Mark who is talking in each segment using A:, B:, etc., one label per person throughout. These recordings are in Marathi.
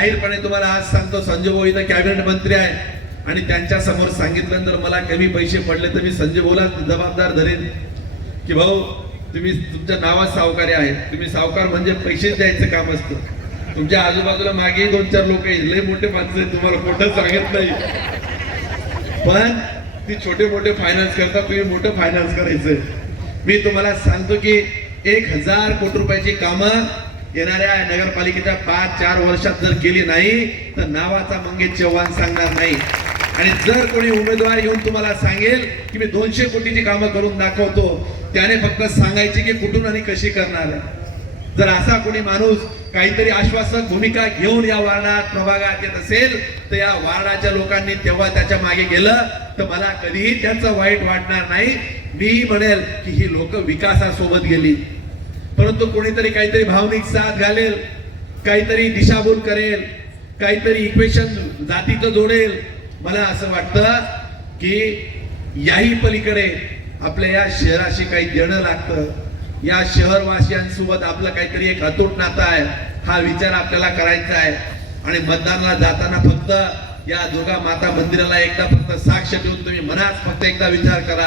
A: जाहीरपणे तुम्हाला आज सांगतो संजय भाऊ इथं कॅबिनेट मंत्री आहे आणि त्यांच्यासमोर सांगितल्यानंतर मला कमी पैसे पडले तर मी संजय भाऊला जबाबदार धरेन. की भाऊ तुम्ही तुमच्या नावात सावकारी आहेत. तुम्ही सावकार म्हणजे पैसेच द्यायचं काम असतं. तुमच्या आजूबाजूला मागे दोन चार लोक आहेत. लय मोठे माणसं आहेत. तुम्हाला खोटं सांगत नाही. पण ती छोटे मोठे फायनान्स करता तुम्ही मोठं फायनान्स करायचं. मी तुम्हाला सांगतो की एक हजार कोटी रुपयाची कामं येणाऱ्या नगरपालिकेच्या पाच चार वर्षात जर केली नाही तर नावाचा मंगेश चव्हाण सांगणार नाही. आणि जर कोणी उमेदवार येऊन तुम्हाला सांगेल की मी दोनशे कोटीची कामं करून दाखवतो त्याने फक्त सांगायची की कुठून आणि कशी करणार. आहे जर असा कोणी माणूस काहीतरी आश्वासक भूमिका घेऊन या वार्डात प्रभागात येत असेल तर या वार्डाच्या लोकांनी तेव्हा त्याच्यामागे गेलं तर मला कधीही त्याचं वाईट वाटणार नाही. मी म्हणेल की ही लोक विकासासोबत गेली. परंतु कोणीतरी काहीतरी भावनिक साथ घालेल काहीतरी दिशाभूल करेल काहीतरी इक्वेशन जातीचं जोडेल. मला असं वाटतं की याही पलीकडे आपल्या या शहराशी काही देणं लागतं. या शहरवासियांसोबत आपलं काहीतरी एक अतूट नातं आहे. हा विचार आपल्याला करायचा आहे. आणि मतदानाला जाताना फक्त या दुर्गा माता मंदिराला एकदा फक्त साक्ष देऊन तुम्ही मनात फक्त एकदा विचार करा.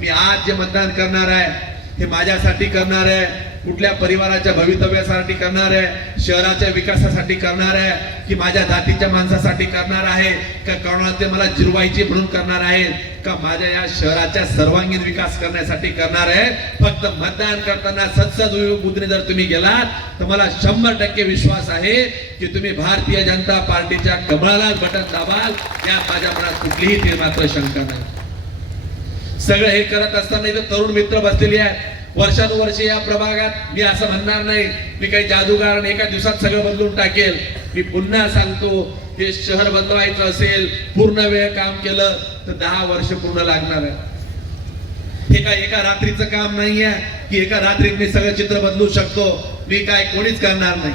A: मी आज जे मतदान करणार आहे हे माझ्यासाठी करणार आहे. कुठल्या परिवाराच्या भवितव्यासाठी करणार आहे? शहराच्या विकासासाठी करणार आहे? की माझ्या जातीच्या माणसासाठी करणार आहे? का कोणाला ते मला जिरवायची म्हणून करणार आहे? का माझ्या या शहराच्या सर्वांगीण विकास करण्यासाठी करणार आहे? फक्त मतदान करताना सत्सद बुद्धीने जर तुम्ही गेलात तर मला शंभर टक्के विश्वास आहे की तुम्ही भारतीय जनता पार्टीच्या कमळाला बटन दाबाल. या माझ्या मनात कुठलीही ते मात्र शंका नाही. सगळं हे करत असताना इथे तरुण मित्र बसलेले आहेत. वर्षानुवर्षे या प्रभागात मी असं म्हणणार नाही. मी काही जादूगार एका दिवसात सगळं बदलून टाकेल. मी पुन्हा सांगतो हे शहर बदलवायचं असेल पूर्ण वेळ काम केलं तर दहा वर्ष पूर्ण लागणार आहे. हे काय एका रात्रीचं काम नाही आहे की एका रात्रीत मी सगळं चित्र बदलू शकतो? मी काय कोणीच करणार नाही.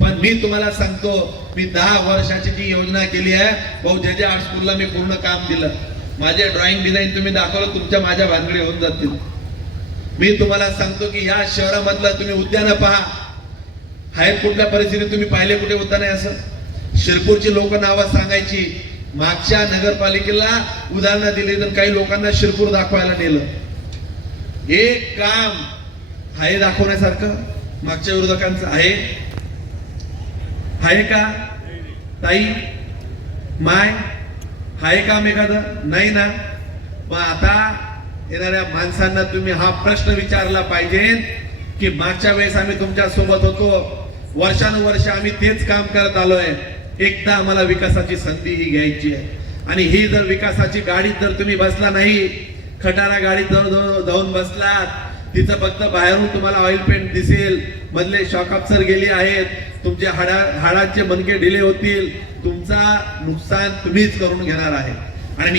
A: पण मी तुम्हाला सांगतो मी दहा वर्षाची जी योजना केली आहे. भाऊ जे जे आर्ट स्कूलला मी पूर्ण काम दिलं. माझे ड्रॉइंग डिझाईन तुम्ही दाखवलं तुमच्या माझ्या भानगडी होऊन जातील. मी तुम्हाला सांगतो की या शहरामधलं तुम्ही उद्यानं पहा. आहेत कुठल्या परिस्थितीत तुम्ही पाहिले कुठे उद्यान आहे असं? शिरपूरची लोक नावं सांगायची. मागच्या नगरपालिकेला उदाहरणं दिली तर काही लोकांना शिरपूर दाखवायला नेलं. एक काम आहे दाखवण्यासारखं मागच्या विरोधकांचं आहे. आहे का? ताई माय आहे काम एखादं? नाही ना? मग आता येणाऱ्या माणसांना तुम्ही हा प्रश्न विचारला पाहिजे की मागच्या वेळेस आम्ही तुमच्यासोबत होतो. वर्षानुवर्ष आम्ही तेच काम करत आलोय. एकदा आम्हाला विकासाची संधी ही घ्यायची आहे. आणि ही जर विकासाची गाडीत जर तुम्ही बसला नाही खटारा गाडीत जर जाऊन बसलात तिचं फक्त बाहेरून तुम्हाला ऑइल पेंट दिसेल मधले शॉक अप्सर गेले आहेत तुमचे हाडा हाडांचे मनके ढिले होतील तुमचा नुकसान तुम्हीच करून घेणार आहे. आणि